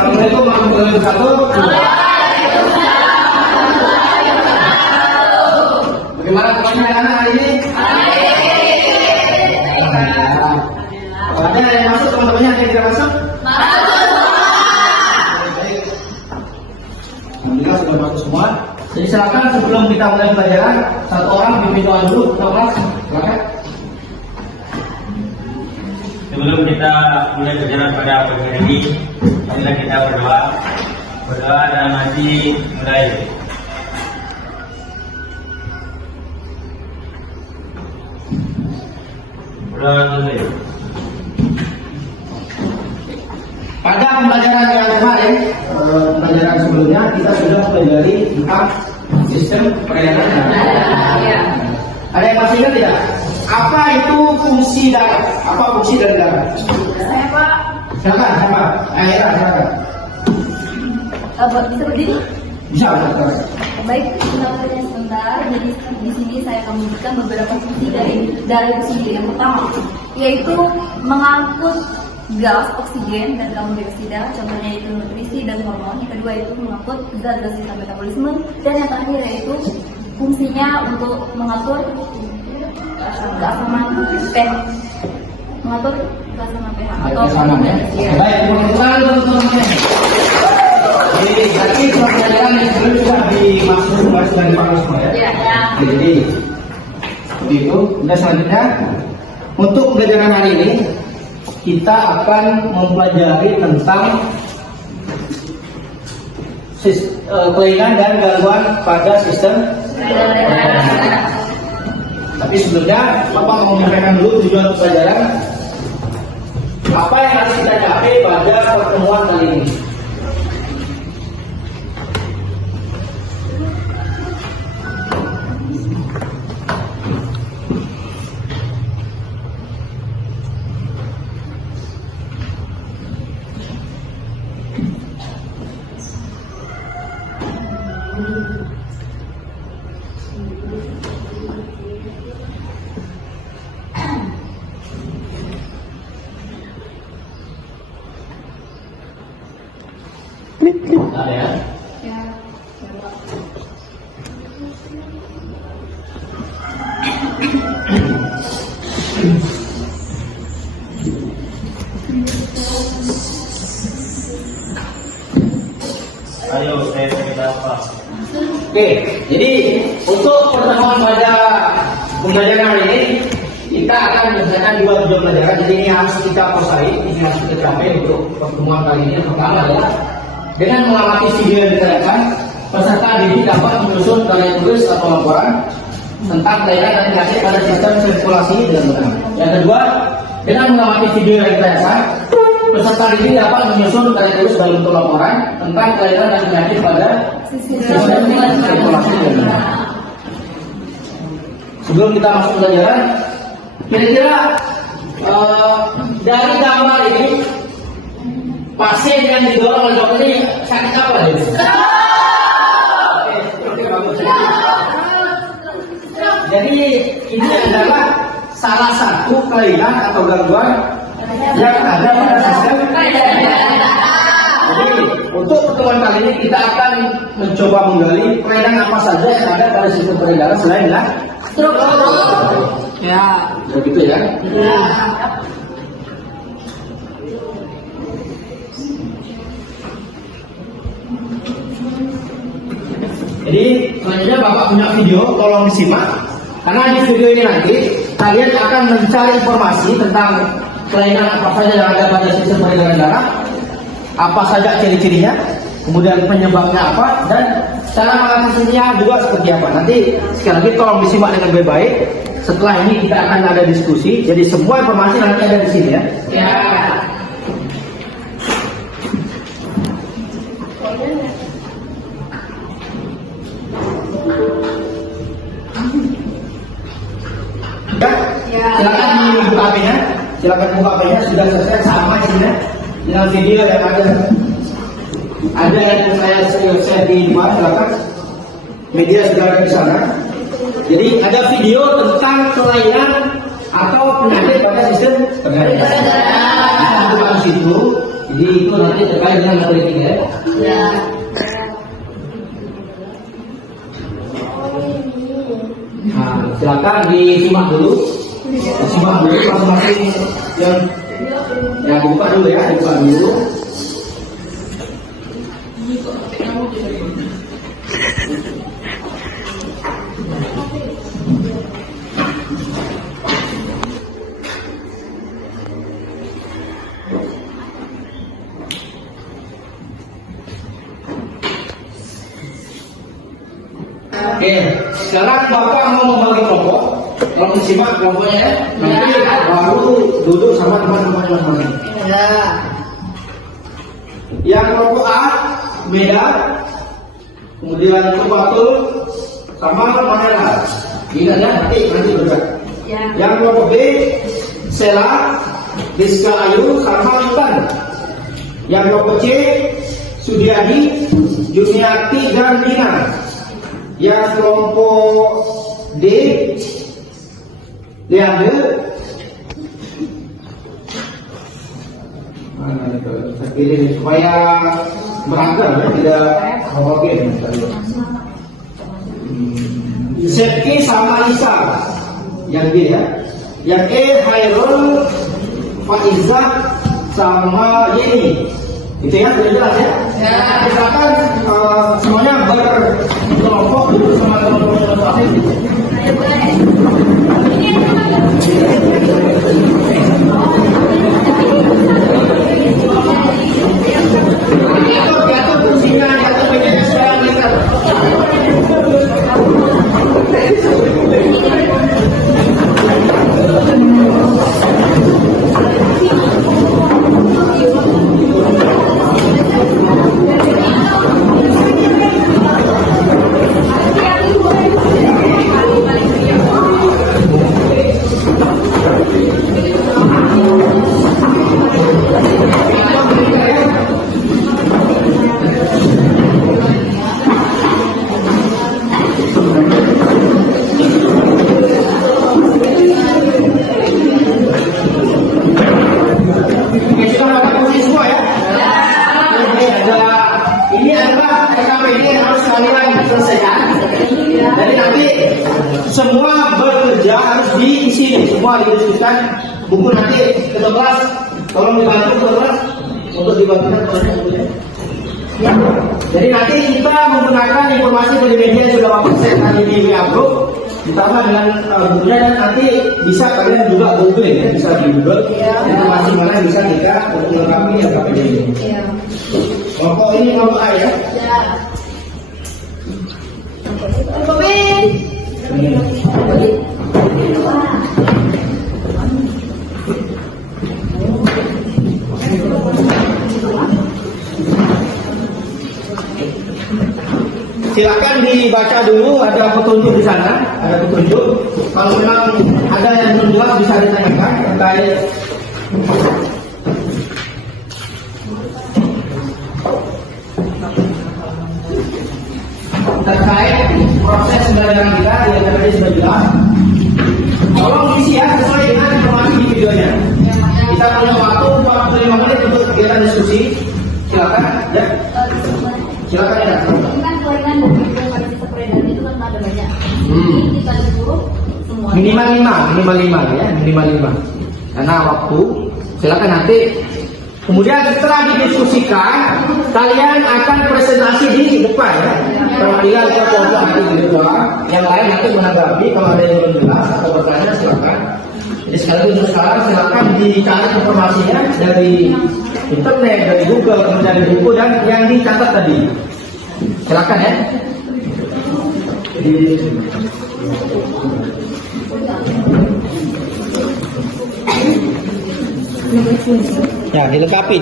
Assalamualaikum warahmatullahi wabarakatuh. Bagaimana kabarnya anak-anak hari ini? Ada yang masuk teman-temannya, ada yang tidak masuk? Alhamdulillah sudah masuk semua. Jadi silakan sebelum kita mulai pelajaran, satu orang pimpin doa dulu, kelas. Silakan. Sebelum kita mulai pelajaran pada pagi ini, marilah kita berdoa. Berdoa dalam hati mulai. Berdoa mulai. Pada pembelajaran yang kemarin, pembelajaran sebelumnya kita sudah pelajari tentang sistem peredaran darah. Ada yang masih ingat tidak? Apa itu fungsi darah? Apa fungsi dari darah? Saya Pak. Silakan. Silakan. Bisa berdiri? Bisa. Baik, sebenarnya sebentar. Jadi di sini saya akan memberikan beberapa fungsi dari darah itu sendiri. Yang pertama, yaitu mengangkut gas, oksigen, dan karbon dioksida. Contohnya itu nutrisi dan hormon. Yang kedua itu mengangkut zat-zat sistem metabolisme. Dan yang terakhir yaitu fungsinya untuk mengatur keasaman pH. Mengatur keasaman pH atau ya. Baik, kebetulan teman-teman. Jadi pelajaran yang sebelum sudah dimaksud dan dipahami semua ya. Jadi seperti itu. Dan selanjutnya untuk pelajaran hari ini kita akan mempelajari tentang kelainan dan gangguan pada sistem. Tapi sebelumnya Bapak mau menyampaikan dulu tujuan pelajaran apa yang harus kita capai pada pertemuan kali ini. Ada ya? Ayo, saya cerita apa? Oke, jadi untuk pertemuan pada pembelajaran hari ini kita akan menyelesaikan dua tujuan pelajaran. Jadi ini harus kita kuasai, ini harus kita capai untuk pertemuan kali ini. Yang pertama adalah dengan mengamati video yang ditayangkan, peserta didik dapat menyusun karya tulis atau laporan tentang kelainan dan penyakit pada sistem sirkulasi dengan benar. Yang kedua, dengan mengamati video yang ditayangkan, peserta didik dapat menyusun karya tulis dalam bentuk laporan tentang kelainan dan penyakit pada sistem sirkulasi dengan benar. Sebelum kita masuk pelajaran, kira-kira dari gambar ini pasien yang didorong oleh dokter ini sakit apa jadi? Jadi ini adalah salah satu kelainan atau gangguan yang ada pada sistem. Jadi untuk pertemuan kali ini kita akan mencoba menggali kelainan apa saja yang ada pada sistem peredaran selain struktur. Ya, begitu ya. Jadi selanjutnya Bapak punya video, tolong disimak. Karena di video ini nanti kalian akan mencari informasi tentang kelainan apa saja yang ada pada sistem peredaran darah, apa saja ciri-cirinya, kemudian penyebabnya apa, dan cara mengatasinya juga seperti apa. Nanti sekali lagi tolong disimak dengan baik-baik. Setelah ini kita akan ada diskusi. Jadi semua informasi nanti ada di sini ya. Silakan dibuka HP-nya. Silakan buka HP-nya, sudah selesai sama isinya dengan video yang ada. Ada yang saya di luar, silakan. Media sudah ada di sana. Jadi ada video tentang kelainan atau penyakit pada sistem peredaran. Bukan situ. Jadi itu nanti terkait dengan materi 3 ya. Ya. Nah, silakan disimak dulu. Disimak dulu masing-masing yang dibuka dulu ya, dibuka dulu. Oke, sekarang Bapak mau membagi kelompok. Kalau disimak kelompoknya ya, nanti baru duduk sama teman-teman masing-masing. Ya. Yang kelompok A beda, kemudian Tubatul sama Manela. Ini nanti beda. Ya. Yang kelompok B Sela, Rizka Ayu sama Intan. Yang kelompok C Sudiadi, Juniati dan Dina. Yang kelompok D Leander, saya pilih supaya beragam ya, tidak homogen. Sepki sama Isa, yang D ya. Yang E Hairul, Faizah sama Yeni. Itu ya, sudah jelas ya. Ya. Silakan semuanya berkelompok dulu sama teman-teman. Ayo boleh. Diatur fungsinya, diatur bedanya sekarang kita. Ini adalah RKPD yang harus kalian selesaikan. Jadi nanti semua bekerja harus diisi, semua didiskusikan. Buku nanti ke kelas, tolong dibantu ke kelas untuk dibantukan kelasnya bukunya. Ya. Jadi nanti kita menggunakan informasi dari media yang sudah Bapak share tadi di WA Group, ditambah dengan bukunya, dan nanti bisa kalian juga googling ya, bisa di Google informasi mana yang bisa kita untuk melengkapi RKPD ini. Ya. Kelompok ini kelompok A ya. Ya. Kelompok B. Silakan dibaca dulu, ada petunjuk di sana, ada petunjuk. Kalau memang ada yang belum jelas bisa ditanyakan terkait proses pembelajaran kita di RKPD sudah jelas. Tolong isi ya sesuai dengan informasi di videonya. Kita punya waktu 45 menit untuk kegiatan diskusi. Silakan ya. Silakan ya. Ini kan gorengan dan kondisi peredaran itu kan ada banyak. Ini kita disuruh semua. Minimal 5 ya, minimal 5. Karena waktu, silakan nanti. Kemudian setelah didiskusikan, kalian akan presentasi di depan ya. Perwakilan atau kelompok nanti di depan, yang lain nanti menanggapi kalau ada yang belum jelas atau bertanya silakan. Jadi sekali untuk sekarang silakan dicari informasinya dari internet, dari Google, kemudian dari buku dan yang dicatat tadi. Silakan ya. Ya, dilengkapi.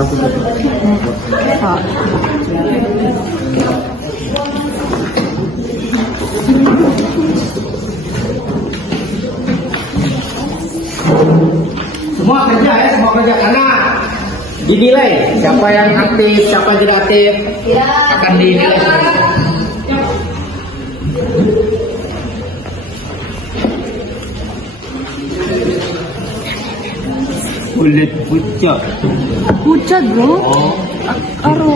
Semua kerja ya, semua kerja karena dinilai siapa yang aktif, siapa yang tidak aktif akan dinilai. Kulit pucat. Pucat bro. Oh. Aru.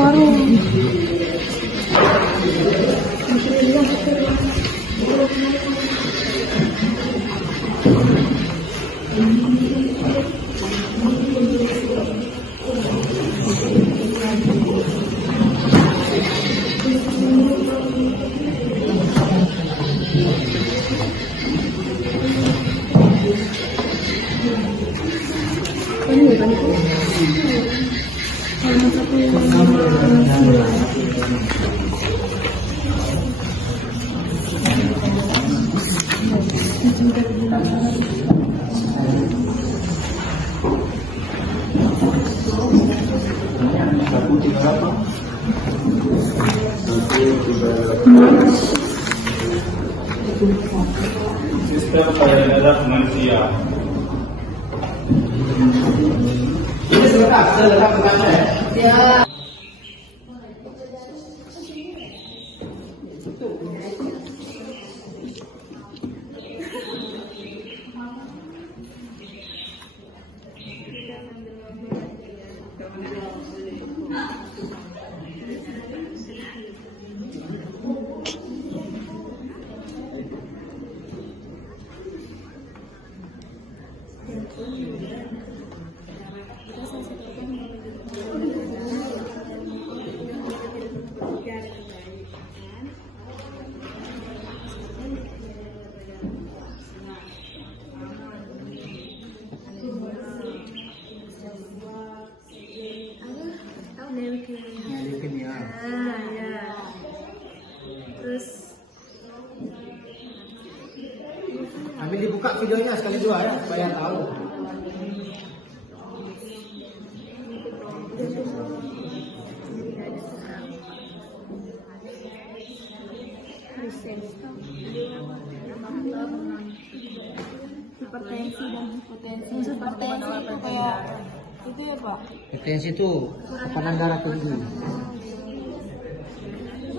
Sistem peredaran manusia. Ini selengkap ya. Ya. Terus Ambil dibuka videonya sekali dua ya, supaya tahu. hipertensi dan hipotensi. Hipertensi itu kayak itu ya Pak? Hipertensi itu tekanan darah tinggi.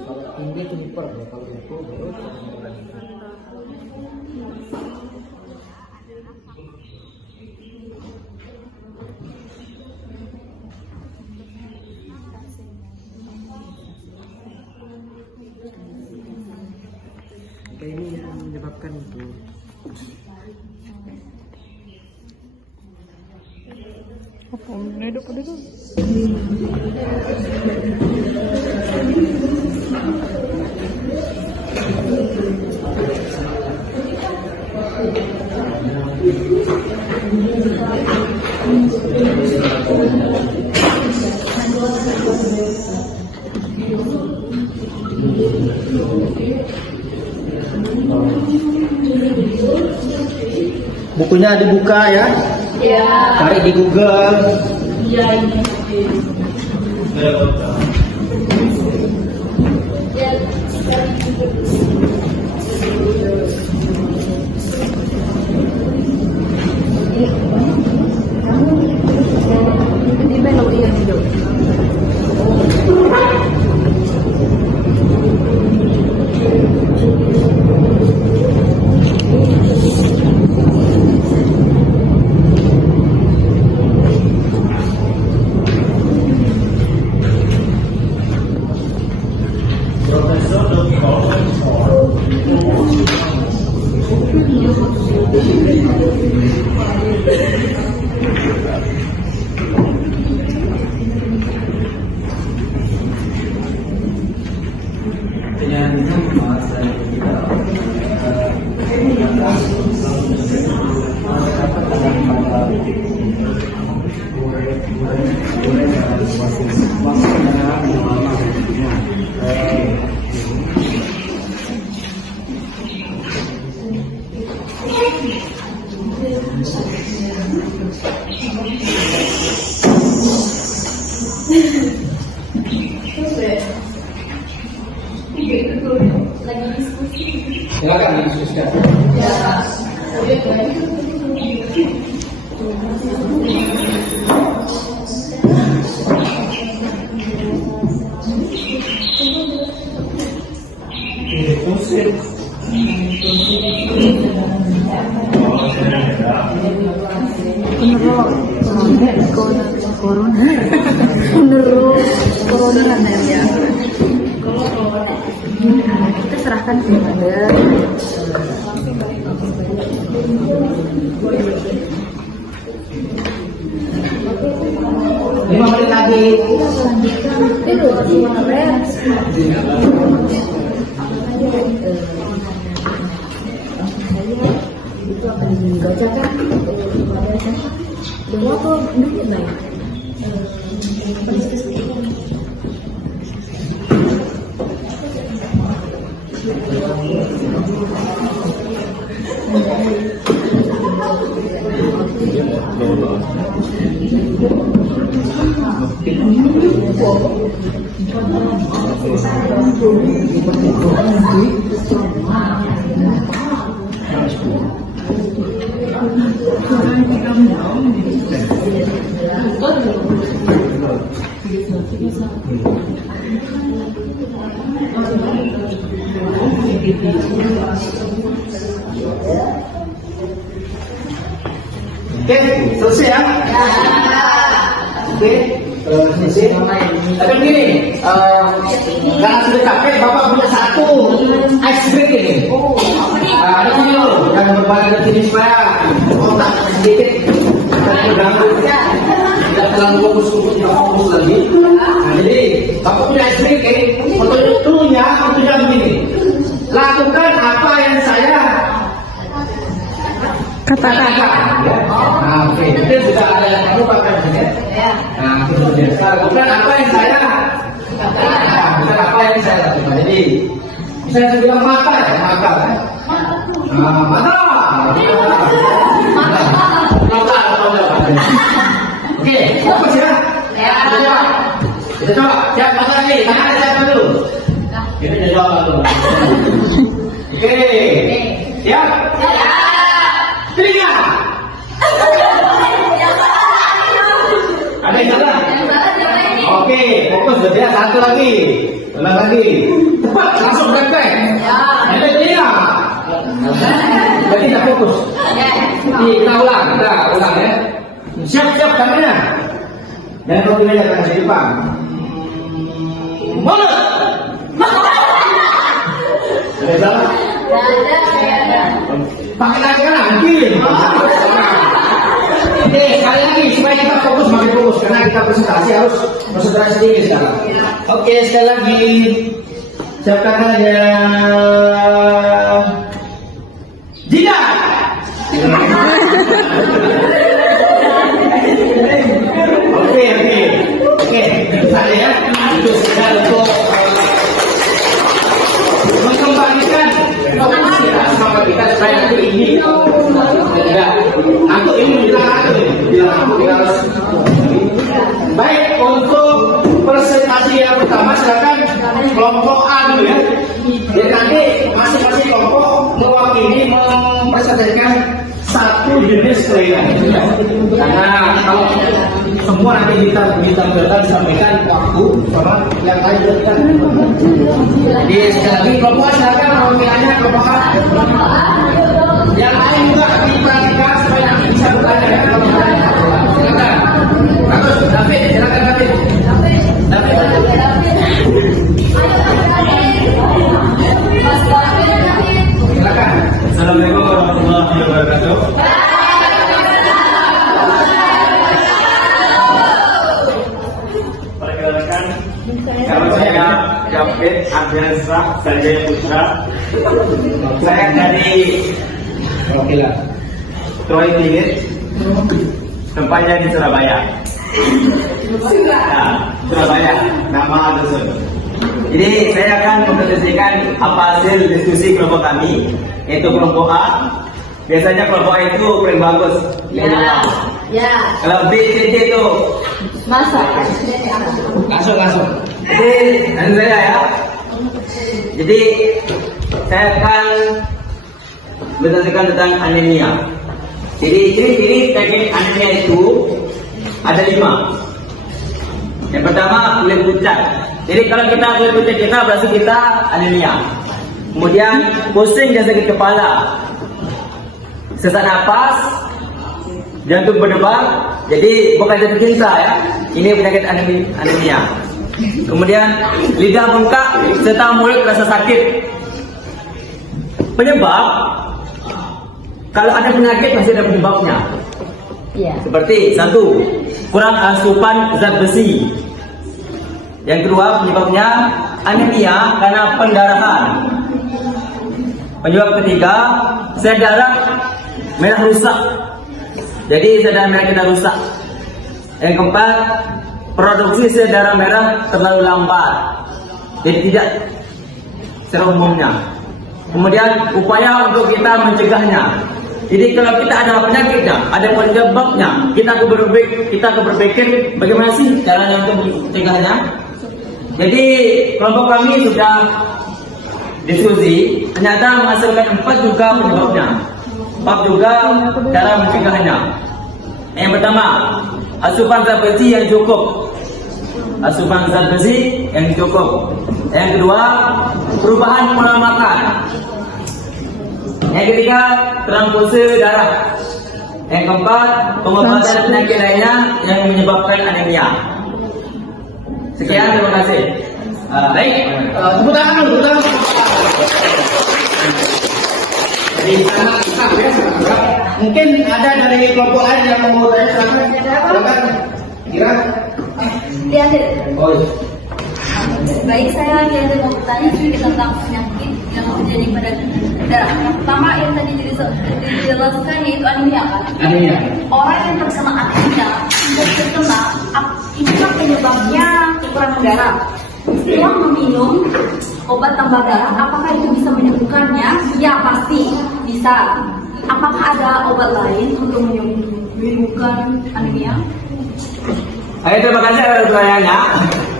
Kalau tinggi itu hiper, kalau itu baru tekanan darah tinggi. Ini yang menyebabkan itu. Apa meneduk itu? Bukunya dibuka ya. Ya. Cari di Google. Ya ini. Ya. Ini melodi yang hidup. Lagi diskusi. Silakan diskusikan. Menurut corona ya. Kita serahkan kepada 5 menit lagi. itu kemarin itu akan dibacakan dengan waktu duduk baik. Oke, selesai ya? Oke, selesai. Tapi begini, karena sudah capek, Bapak punya satu ice break ini. Ada sini loh, yang berbalik ke sini supaya otak sedikit terganggu. Tidak terlalu fokus lagi. Nah, jadi Bapak punya ice break ini, tentunya begini. Lakukan apa yang saya katakan. Nah, oke. Itu sudah ada yang kamu pakai sini. Nah, kemudian lakukan apa yang saya katakan. Bukan apa yang saya lakukan. Jadi, misalnya saya bilang mata ya, mata. Nah, mata. Oke, fokus ya. Kita coba. Siap, mata lagi. Tangan siapa dulu? Kita jawab dulu. Oke. Siap. Tiga. Ada yang salah? Oke, fokus berarti satu lagi. Ulang lagi. Cepat, langsung praktek. Ada tiga. Berarti tidak fokus. Jadi kita ulang ya. Siap tangannya. Dan kalau kita jangan di depan. Mulut. Ada yang salah? Pakai lagi kan kiri. Oke, sekali lagi supaya kita fokus makin fokus karena kita presentasi harus konsentrasi tinggi sekarang. Oke, sekali lagi siapkan aja. Jidat. Oke, itu saja ya. Itu sudah untuk mengembalikan fokus kita sama kita supaya nanti ini aku ini bilang aku harus baik. Untuk presentasi yang pertama silakan kelompok A dulu ya. Jadi nanti masing-masing kelompok mewakili mempresentasikan satu jenis kelainan. Karena kalau semua nanti ditampilkan disampaikan waktu sama yang lain kan. Jadi sekali lagi kelompok silakan perwakilannya kelompok A. Yang lain juga diperhatikan supaya bisa bertanya ya kalau bertanya. Silakan. Bagus, David, silakan David. Silakan. Assalamualaikum warahmatullahi wabarakatuh. Perkenalkan, nama saya David Ardiansa Sanjaya Putra. Saya dari Perwakilan Troy Clinic, tempatnya di Surabaya. Nah, Surabaya, nama dusun. Jadi saya akan mempresentasikan apa hasil diskusi kelompok kami, yaitu kelompok A. Biasanya kelompok A itu paling bagus. Ya. Kalau B, C, D itu Masa? Langsung. jadi saya ya. Jadi saya akan menjelaskan tentang anemia. Jadi ciri-ciri penyakit anemia itu ada 5. Yang pertama kulit pucat. Jadi kalau kita kulit pucat kita berarti kita anemia. Kemudian pusing dan sakit kepala, sesak napas, jantung berdebar. Jadi bukan jatuh cinta ya. Ini penyakit anemia. Kemudian lidah bengkak serta mulut rasa sakit. Penyebab, kalau ada penyakit pasti ada penyebabnya. Iya. Seperti 1, kurang asupan zat besi. Yang kedua penyebabnya anemia karena pendarahan. Penyebab ketiga, sel darah merah rusak. Jadi sel darah merah kita rusak. Yang keempat, produksi sel darah merah terlalu lambat. Jadi tidak secara umumnya. Kemudian upaya untuk kita mencegahnya. Jadi kalau kita ada penyakitnya, ada penyebabnya, kita akan berpikir bagaimana sih caranya untuk mencegahnya. Jadi kelompok kami sudah diskusi, ternyata menghasilkan 4 juga penyebabnya, 4 juga cara mencegahnya. Yang pertama, asupan zat besi yang cukup. Asupan zat besi yang cukup. Yang kedua, perubahan pola makan. Yang ketiga, transfusi darah. Yang keempat, pengobatan penyakit lainnya yang menyebabkan anemia. Sekian, terima kasih. Baik, Tepuk tangan dulu, tepuk tangan. Jadi karena mungkin ada dari kelompok lain yang mau bertanya, silakan. Kira? Lihat. Oh iya. Baik, saya Lihat mau bertanya sedikit tentang penyakit yang terjadi pada darah. Yang pertama yang tadi dijelaskan yaitu anemia kan? Anemia. Orang yang terkena anemia tidak terkena itulah penyebabnya kekurangan darah. Setelah meminum obat tambah darah, apakah itu bisa menyembuhkannya? Ya pasti bisa. Apakah ada obat lain untuk menyembuhkan anemia? Ayo, terima kasih atas pertanyaannya.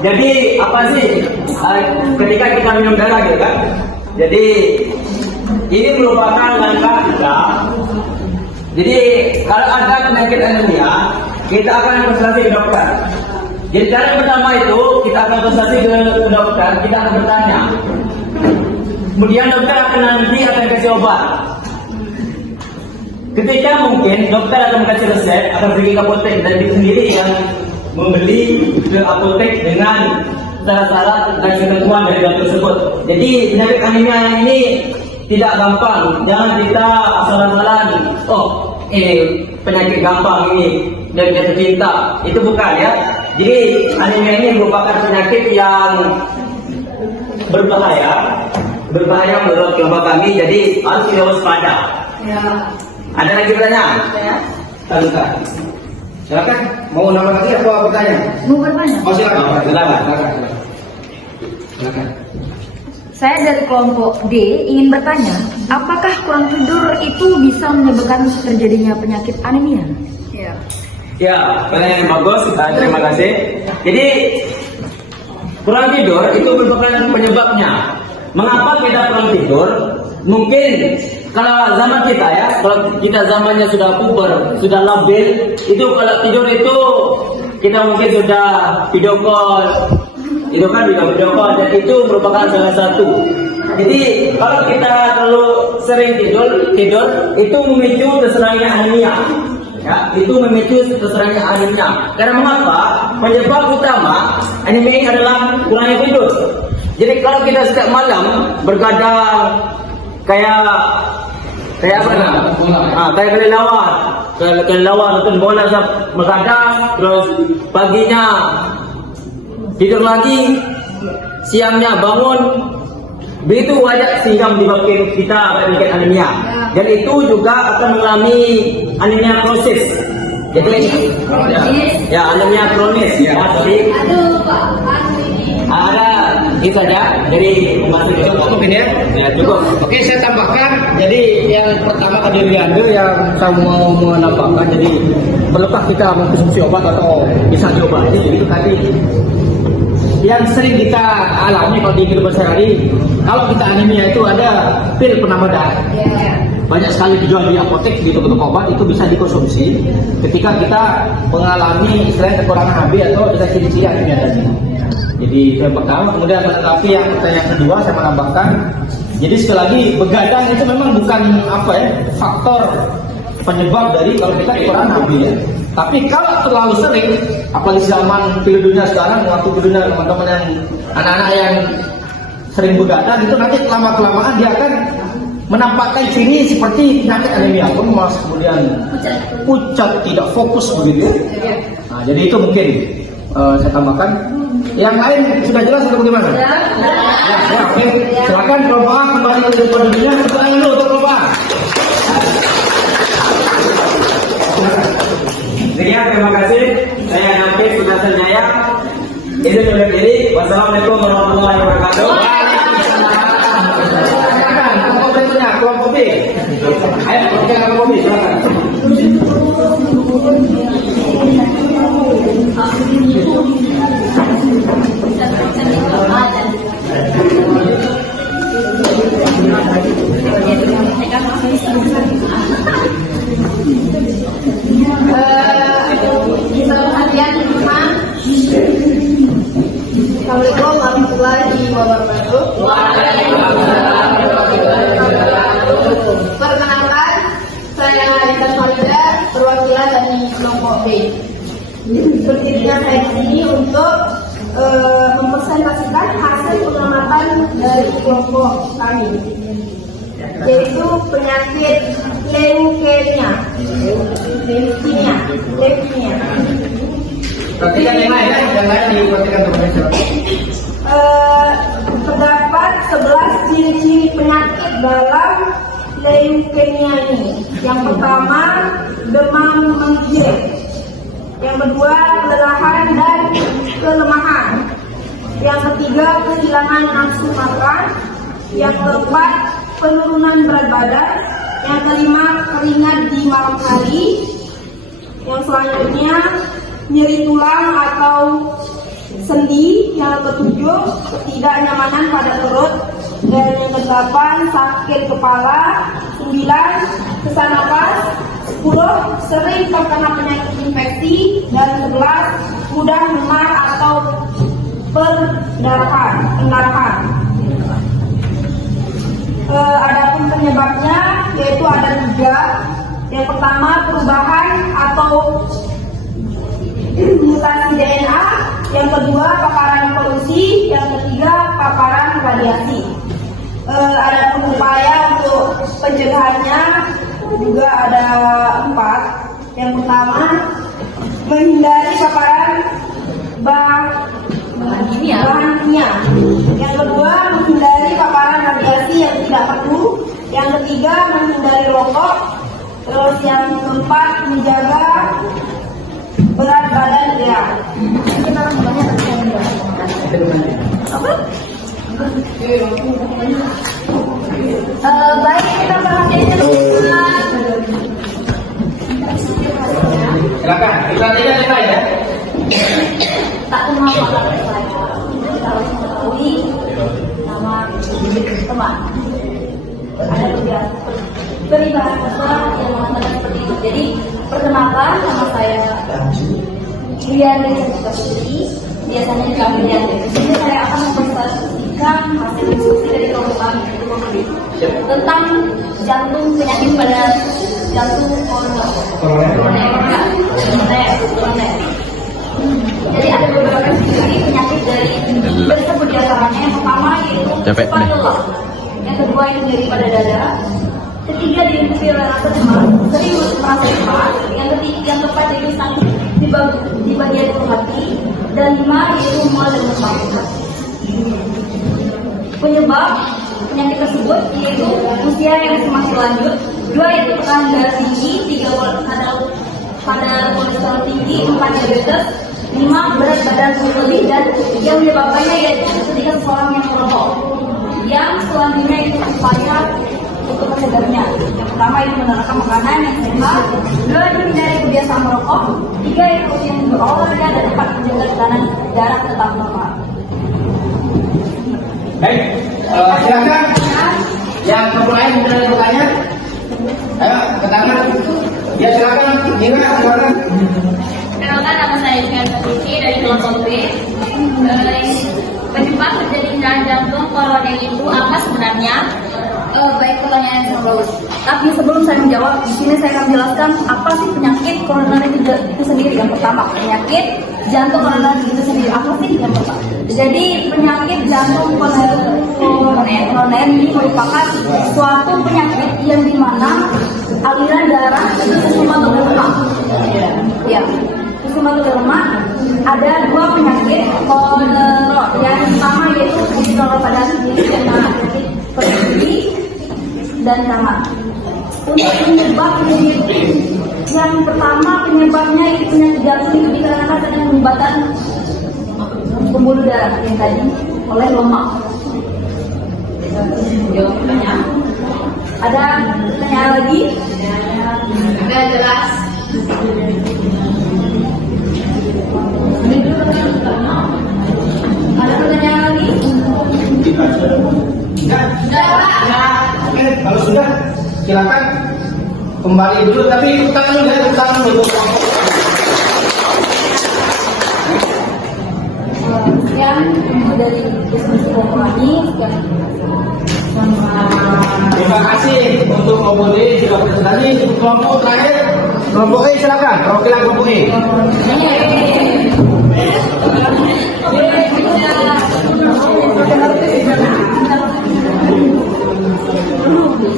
Jadi apa sih ketika kita minum darah gitu kan? Jadi ini merupakan langkah kita. Jadi kalau ada penyakit anemia, kita akan konsultasi ke dokter. Jadi cara yang pertama itu kita akan konsultasi ke dokter, kita akan bertanya. Kemudian dokter akan kasih obat. Ketika mungkin dokter akan kasih resep, akan pergi ke apotek dan dia sendiri yang membeli ke apotek dengan syarat-syarat dan ketentuan dari dokter tersebut. Jadi penyakit anemia ini tidak gampang. Jangan kita asal-asalan, penyakit gampang ini dan jatuh cinta. Itu bukan ya. Jadi anemia ini merupakan penyakit yang berbahaya menurut kelompok kami. Jadi harus kita waspada. Ya. Ada lagi pertanyaan? Ya. Silakan. Mau nambah lagi apa bertanya? Mau bertanya? Oh silakan. Saya dari kelompok D ingin bertanya, apakah kurang tidur itu bisa menyebabkan terjadinya penyakit anemia? Ya. Ya, pertanyaan yang bagus. Terima kasih. Jadi kurang tidur itu merupakan penyebabnya. Mengapa kita kurang tidur? Mungkin kalau zaman kita ya, kalau kita zamannya sudah puber, sudah labil, itu kalau tidur itu kita mungkin sudah video call, itu kan video call, dan itu merupakan salah satu. Jadi kalau kita terlalu sering tidur itu memicu terserangnya anemia. Ya, itu memicu terserangnya anemia. Karena mengapa? Penyebab utama anemia ini adalah kurangnya tidur. Jadi kalau kita setiap malam bergadang kayak apa namanya? Kayak kelelawar nonton bola bergadang, terus paginya tidur lagi, siangnya bangun, begitu wajar sehingga menyebabkan kita penyakit anemia. Dan itu juga akan mengalami anemia kronis. Jadi anemia kronis. Ya, jadi ada Itu aja. Jadi memasuki Cukup ini ya? ya cukup. Oke, saya tambahkan. Jadi yang pertama tadi Leander yang saya mau menambahkan. Jadi berlepas kita mengkonsumsi obat atau bisa diobati, jadi itu tadi yang sering kita alami kalau di kehidupan sehari-hari. Kalau kita anemia itu ada pil penambah darah. Banyak sekali dijual di apotek, di toko-toko obat, itu bisa dikonsumsi ketika kita mengalami istilahnya kekurangan HB atau ada ciri-ciri anemia tadi. Jadi itu yang pertama. Kemudian menanggapi yang pertanyaan kedua, saya menambahkan. Jadi sekali lagi begadang itu memang bukan apa ya faktor penyebab dari kalau kita kekurangan HB ya. Tapi kalau terlalu sering, apalagi zaman Piala Dunia sekarang, waktu Piala Dunia teman-teman yang anak-anak yang sering begadang itu nanti lama-kelamaan dia akan menampakkan ciri seperti penyakit anemia, lemas, kemudian pucat, tidak fokus begitu. Nah, jadi itu mungkin saya tambahkan. Yang lain sudah jelas atau bagaimana? Ya, oke. Silakan Bapak kembali ke depan dunia. Kita dulu untuk Bapak. Sekian, terima kasih. Saya Nakif Sudah Sanjaya. Izin undur diri. Wassalamualaikum warahmatullahi wabarakatuh. Kelompok berikutnya, kelompok B. Ayo, kelompok B, silakan. Assalamualaikum warahmatullahi wabarakatuh. Perkenalkan, saya Rita Salida, perwakilan dari kelompok B. Berdirinya saya di sini untuk mempresentasikan hasil pengamatan dari kelompok kami, yaitu penyakit leukemia. Perhatikan yang lain ya, yang lain diperhatikan teman-teman. Terdapat 11 ciri-ciri penyakit dalam leukemia ini. Yang pertama, demam menggigil. Yang kedua, kelelahan dan kelemahan. Yang ketiga, kehilangan nafsu makan. Yang keempat, penurunan berat badan. Yang kelima, keringat di malam hari. Yang selanjutnya, nyeri tulang atau sendi. Yang ketujuh, ketidaknyamanan pada perut. Dan yang kedelapan, sakit kepala. 9, sesak napas. 10, sering terkena penyakit infeksi. Dan 11, mudah memar atau pendarahan. Adapun penyebabnya yaitu ada 3. Yang pertama, perubahan atau mutasi DNA. Yang kedua, paparan polusi. Yang ketiga, paparan radiasi. Ada upaya untuk pencegahannya juga ada 4. Yang pertama, menghindari paparan bahan kimia. Yang kedua, menghindari paparan radiasi yang tidak perlu. Yang ketiga, menghindari rokok. Terus yang keempat, menjaga berat badan ideal. Kita banyak baik, kita perhatikan Silakan, perhatikan yang lain ya. Tak kenal maka saya kalau mengetahui nama teman. Ada peribahasa yang mengatakan seperti itu. Jadi perkenalkan, nama saya Liana Putri. Biasanya kami lihat di sini saya akan mempresentasikan hasil diskusi dari kelompok kami tentang jantung, penyakit pada jantung koroner. Jadi ada beberapa ciri penyakit dari tersebut, diantaranya yang pertama yaitu cepat lelah, yang kedua itu nyeri pada dada, ketiga diikuti oleh rasa demam, sering merasa cemas, yang keempat itu sakit di bagian hati, dan 5 yaitu mual dan muntah. Penyebab penyakit tersebut yaitu usia yang semakin lanjut, 2 yaitu tekanan darah tinggi, 3 pada kolesterol tinggi, 4 diabetes, 5. Berat badan berlebih, dan yang menyebabkannya yaitu ketika seorang yang merokok. Yang selanjutnya itu upaya untuk mencegahnya. Yang pertama itu menerapkan makanan yang sehat, 2 hindari kebiasaan merokok, 3 itu yang berolahraga, dan 4 menjaga tekanan darah tetap normal. Baik, silakan. Yang lain sudah bertanya? Ayo, ke tangan. Ya silakan, Nina, silakan. Kenalkan, nama saya Jika Putri dari kelompok B. Penyebab terjadinya jantung koroner itu apa sebenarnya? Baik, pertanyaan yang sangat bagus. Tapi sebelum saya menjawab, di sini saya akan menjelaskan apa sih penyakit koroner itu sendiri. Yang pertama, penyakit jantung koroner itu sendiri apa sih? Yang pertama, jadi penyakit jantung koroner ini merupakan suatu penyakit yang dimana aliran darah itu sesama atau lemak. Ya, sesama atau lemak. Ada 2 penyakit koroner. Yang pertama yaitu koroner pada penyakit dan kamar. Untuk penyebab yang pertama, penyebabnya itu penyakit jantung itu dikarenakan dengan penyumbatan pembuluh darah yang tadi oleh lemak. Jawabannya ada pertanyaan lagi? Sudah jelas. Ada pertanyaan lagi? Oke, kalau sudah silakan kembali dulu, tapi tangan dulu ya, tangan dulu. Sekian dari diskusi kami. Terima kasih untuk kelompok D sudah presentasi. Untuk kelompok terakhir, kelompok E silakan, perwakilan kelompok E.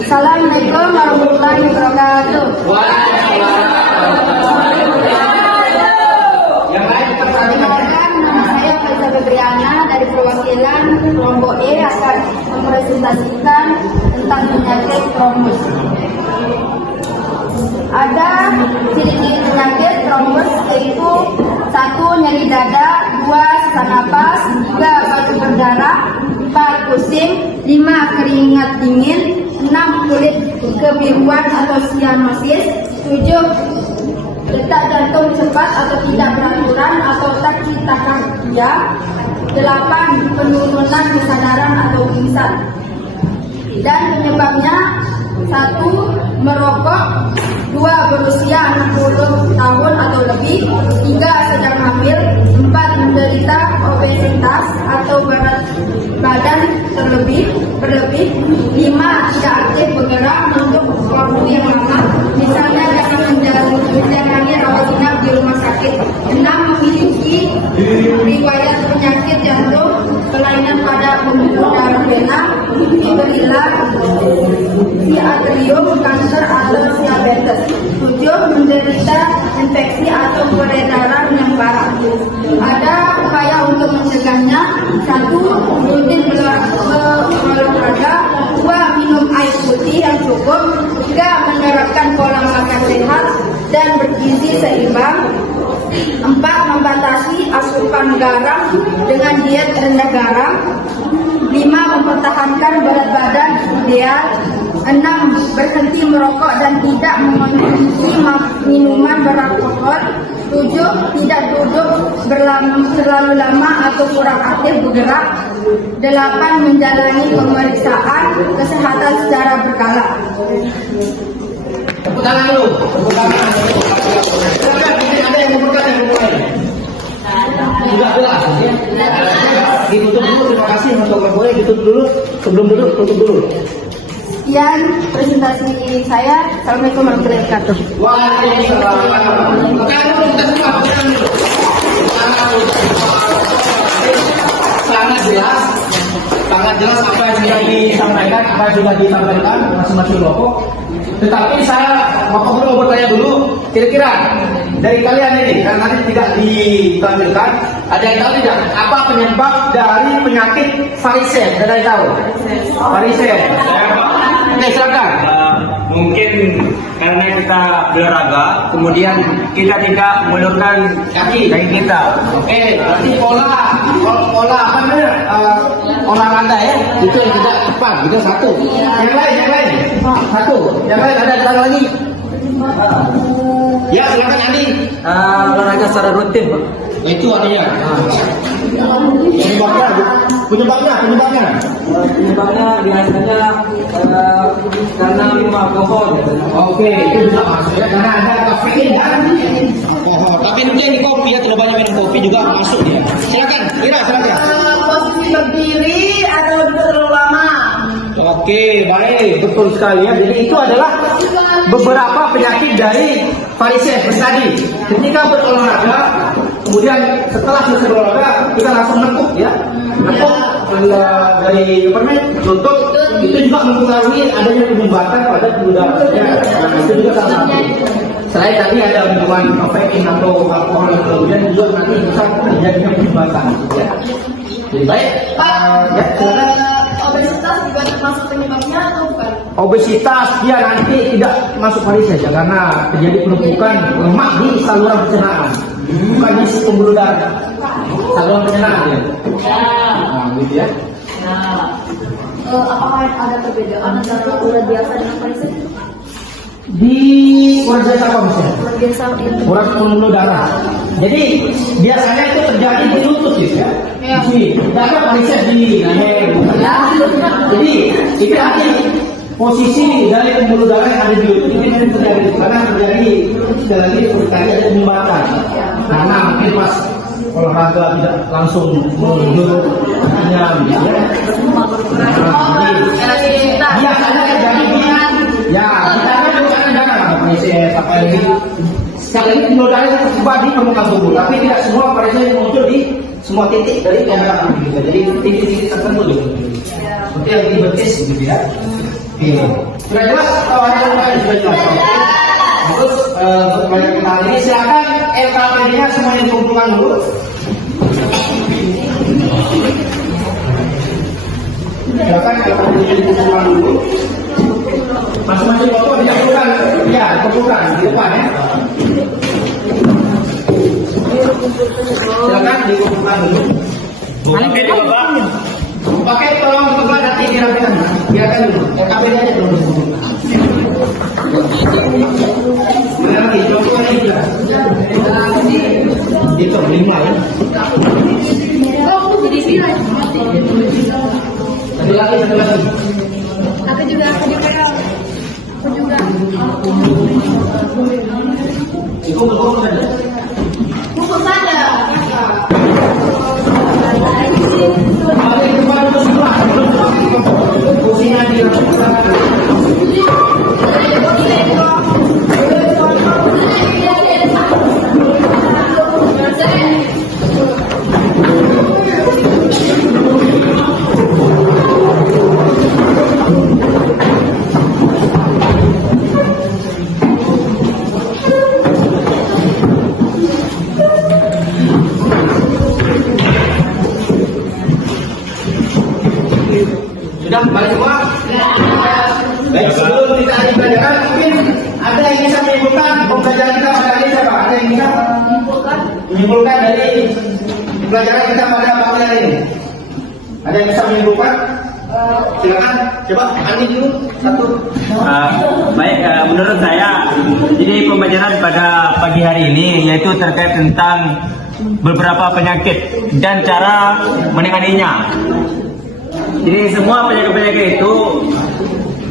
Assalamualaikum warahmatullahi wabarakatuh. Yang lain kita perhatikan. Nama saya Faiza Febriana dari perwakilan kelompok E akan mempresentasikan tentang penyakit trombus. Ada ciri-ciri penyakit trombus yaitu 1. Nyeri dada, 2. Sesak napas, 3. Batu berdarah, 4. Pusing, 5. Keringat dingin, 6. Kulit kebiruan atau sianosis, 7. Detak jantung cepat atau tidak beraturan atau takikardia, 8. Penurunan kesadaran atau pingsan. Dan penyebabnya 1. Merokok, 2. Berusia 60 tahun atau lebih, 3. Sedang hamil, 4. Menderita obesitas atau berat badan berlebih, 5. Tidak aktif bergerak untuk waktu yang lama, misalnya dengan menjalani rawat inap di rumah sakit, 6. Memiliki riwayat penyakit jantung, kelainan pada pembuluh darah vena, hiperhilar, arterium, kanker atau diabetes, 7. Menderita infeksi atau peredaran yang parah. Ada upaya untuk mencegahnya: 1. Rutin berolahraga, 2. Minum air putih yang cukup, 3. Menerapkan pola makan sehat dan bergizi seimbang, 4. Membatasi asupan garam dengan diet rendah garam, 5. Mempertahankan berat badan ideal, 6. Berhenti merokok dan tidak mengonsumsi minuman beralkohol, 7. Tidak duduk terlalu lama atau kurang aktif bergerak, 8. Menjalani pemeriksaan kesehatan secara berkala. Tepuk tangan dulu, tepuk tangan. Silakan, ini ada yang mau berkata, yang mau mulai. Sudah jelas, ya. Ditutup dulu, terima kasih untuk kelompok E. Ditutup dulu, sebelum duduk, tutup dulu. Sekian presentasi saya. Assalamualaikum warahmatullahi wabarakatuh. Waalaikumsalam. Sekarang dulu kita semua berjalan dulu. Sangat jelas apa yang sudah disampaikan, masing-masing kelompok. Tetapi saya mau bertanya dulu, kira-kira dari kalian ini, karena nanti tidak ditampilkan, ada yang tahu tidak apa penyebab dari penyakit varises? Ada yang tahu? Varises. Oke, silakan. mungkin karena kita berolahraga, kemudian kita tidak mengulurkan kaki kita. Oke, berarti pola apa namanya? Olahraga ya, itu yang kita tepat, kita satu. Yang lain, satu. Yang lain ada lagi. Ya, silakan Andi. Olahraga secara rutin, Pak. Itu artinya. Penyebabnya. Penyebabnya biasanya karena minum alkohol. Oke, itu juga maksudnya karena ada kafein kan. Oh, tapi mungkin di kopi ya, terlalu banyak minum kopi juga masuk ya. Silakan, Ira, silakan. Posisi berdiri atau terlalu lama. Oke, baik, betul sekali ya. Jadi itu adalah beberapa penyakit dari varises tadi. Ketika berolahraga, kemudian setelah selesai berolahraga kita langsung nekuk ya. Nekuk dari apa namanya? Lutut itu juga mempengaruhi adanya penyumbatan pada pembuluh darah. Ya, nah, itu juga salah satu. Selain tadi ada minuman kafein atau alkohol yang kemudian juga nanti bisa terjadinya penyumbatan. Ya. Jadi baik, ya, silakan. Obesitas juga termasuk penyebabnya atau bukan? Obesitas dia nanti tidak masuk varises ya, karena terjadi penumpukan lemak di saluran pencernaan, bukan di pembuluh darah. Saluran pencernaan ya. Nah, gitu ya. Apakah ada perbedaan antara urat biasa dengan varises? Di urat biasa apa misalnya? Urat biasa itu Urat pembuluh darah. Jadi biasanya itu terjadi di lutut gitu ya. Di sini. Tidak ada varises di leher. Jadi itu nanti posisi dari pembuluh darah yang ada di lutut ini kan terjadi karena terjadi sekali lagi seperti tadi ada penyumbatan. Karena mungkin pas olahraga tidak langsung mundur kakinya gitu ya. Biasanya terjadi di ya kita kan bukan darah varises apa ini. Sekali lagi pembuluh darah itu tersebar di permukaan tubuh, tapi tidak semua varises muncul di semua titik dari permukaan gitu. Jadi titik-titik tertentu gitu. Seperti yang di betis gitu ya. Oke. Sudah jelas kalau ada yang lain sudah jelas. Terus untuk banyak kita hari ini silakan LKPD-nya semuanya dikumpulkan dulu. Silakan LKPD-nya dikumpulkan dulu. Masing-masing foto dikumpulkan, ya dikumpulkan di depan ya. Silakan dikumpulkan dulu. Pakai tolong sebelah nanti dirapikan. Biarkan dulu. LKPD aja dulu. Mana lagi? Coba ini juga. Itu 5 ya. oh jadi viral. Satu lagi. Aku juga. Cukup saja. Cukup saja. Ada yang depan itu semua. Fungsinya dilakukan. Sudah balik semua? Baik, sebelum kita akhiri pelajaran, mungkin ada yang bisa menyimpulkan pembelajaran kita pada hari ini siapa? Ada yang bisa menyimpulkan dari pelajaran kita pada pagi hari ini? Ada yang bisa menyimpulkan? Silakan, coba Andi dulu satu. Baik, menurut saya, jadi pembelajaran pada pagi hari ini yaitu terkait tentang beberapa penyakit dan cara menanganinya. Jadi semua penyakit-penyakit itu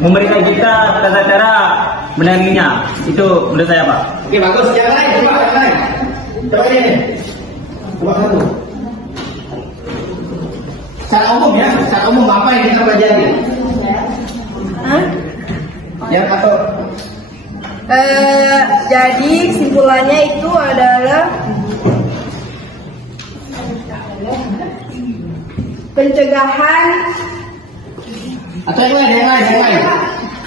memberikan kita tata cara menanganinya. Itu menurut saya, Pak. Oke, bagus. Yang lain, coba yang lain. Coba ini. Coba satu. Secara umum ya, secara umum apa yang kita pelajari? Ya atau Jadi kesimpulannya itu adalah pencegahan atau yang lain.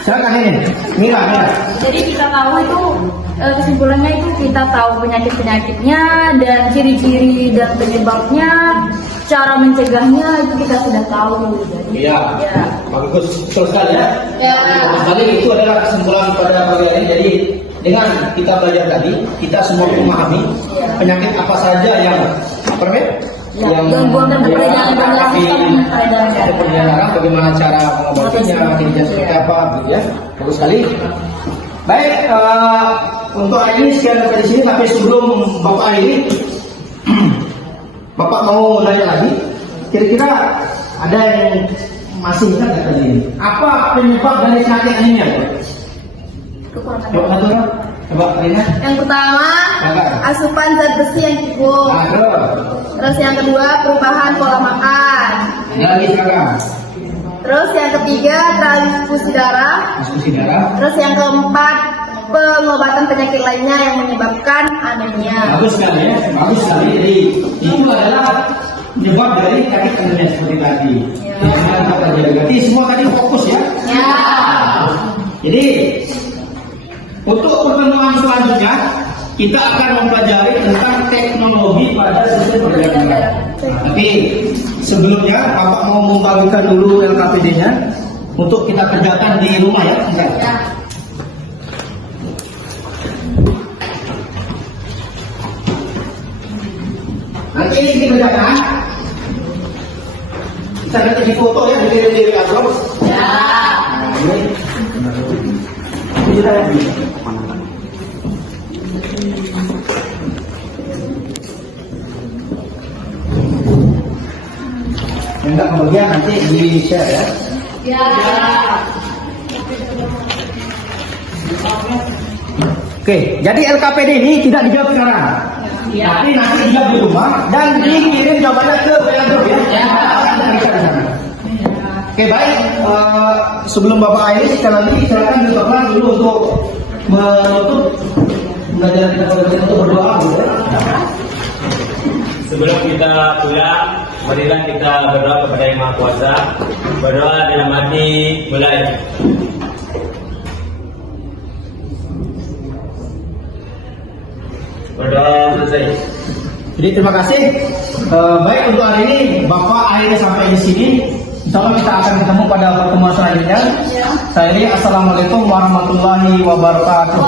Silakan ini. Mira. Jadi kita tahu itu kesimpulannya itu kita tahu penyakit-penyakitnya dan ciri-ciri dan penyebabnya. cara mencegahnya itu kita sudah tahu. Jadi, Iya. ya. Bagus, betul sekali ya. Ya. Jadi itu adalah kesimpulan pada pagi hari ini. Jadi dengan kita belajar tadi, kita semua memahami Ya. penyakit apa saja yang apa namanya? Ya, gangguan peredaran darah sistem peredaran darah. Peredaran darah, bagaimana cara mengobatinya, tidak seperti apa, gitu ya. Bagus sekali. Baik, untuk hari ini sekian dari sini. Tapi sebelum Bapak akhiri, Bapak mau nanya lagi. Kira-kira ada yang masih ingat nggak tadi ini? Apa penyebab dari penyakit anemia? Kekurangan. Coba satu orang. Coba Rina. Yang pertama, Apa? asupan zat besi yang cukup. Terus yang kedua, perubahan pola makan. Lagi sekarang. Terus yang ketiga, transfusi darah. Diskusi darah. Terus yang keempat, pengobatan penyakit lainnya yang menyebabkan anemia. Bagus sekali ya, bagus sekali. Jadi itu adalah penyebab dari penyakit anemia seperti tadi. Jadi semua tadi fokus ya. Ya. Jadi untuk pertemuan selanjutnya kita akan mempelajari tentang teknologi pada sistem peredaran darah. Tapi sebelumnya Bapak mau membagikan dulu LKPD-nya untuk kita kerjakan di rumah ya. Ya. Nanti ini dikerjakan. Kita nanti di foto ya, di amplop. Ya. Ini kita lihat. Enggak kemudian nanti di share ya. Ya. Oke, jadi LKPD ini tidak dijawab sekarang. Ya. Tapi nanti dijawab di rumah dan dikirim jawabannya ke WA Group ya. Ya. Kita bisa di sana. Oke baik, sebelum Bapak akhiri sekali lagi silakan Bapak dulu untuk menutup belajar kita untuk berdoa gitu ya. Sebelum kita pulang, marilah kita berdoa kepada Yang Maha Kuasa. Berdoa dalam hati mulai. Berdoa selesai. Jadi terima kasih. Baik untuk hari ini Bapak akhirnya sampai di sini. Insya Allah kita akan ketemu pada pertemuan selanjutnya. Saya ini assalamualaikum warahmatullahi wabarakatuh.